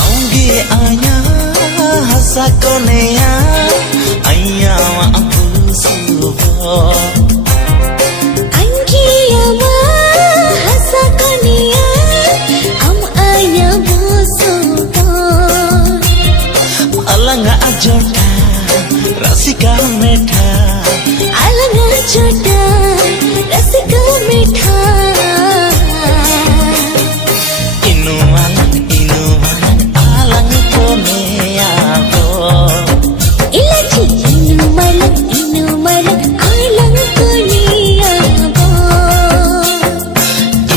आऊंगी आया हंसा कोनेया आया aku subuh. Alanga ajoda rasika metha alanga ajoda rasika metha inu malang alang kone abo ilachi inu malang alang kone abo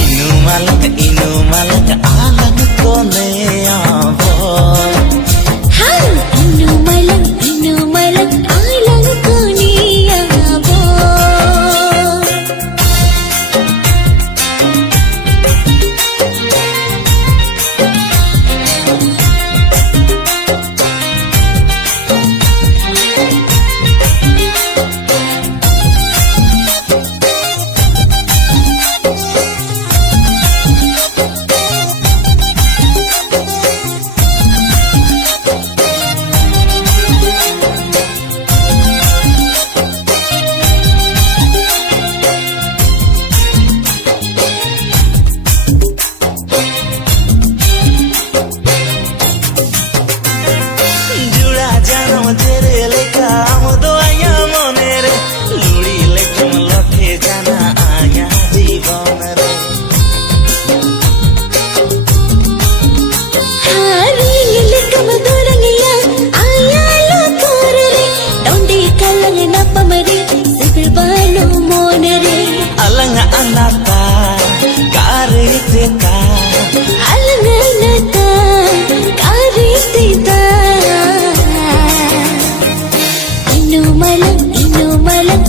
inu malang alang kone abo Alanga anata karitita alanga anata karitita inu malang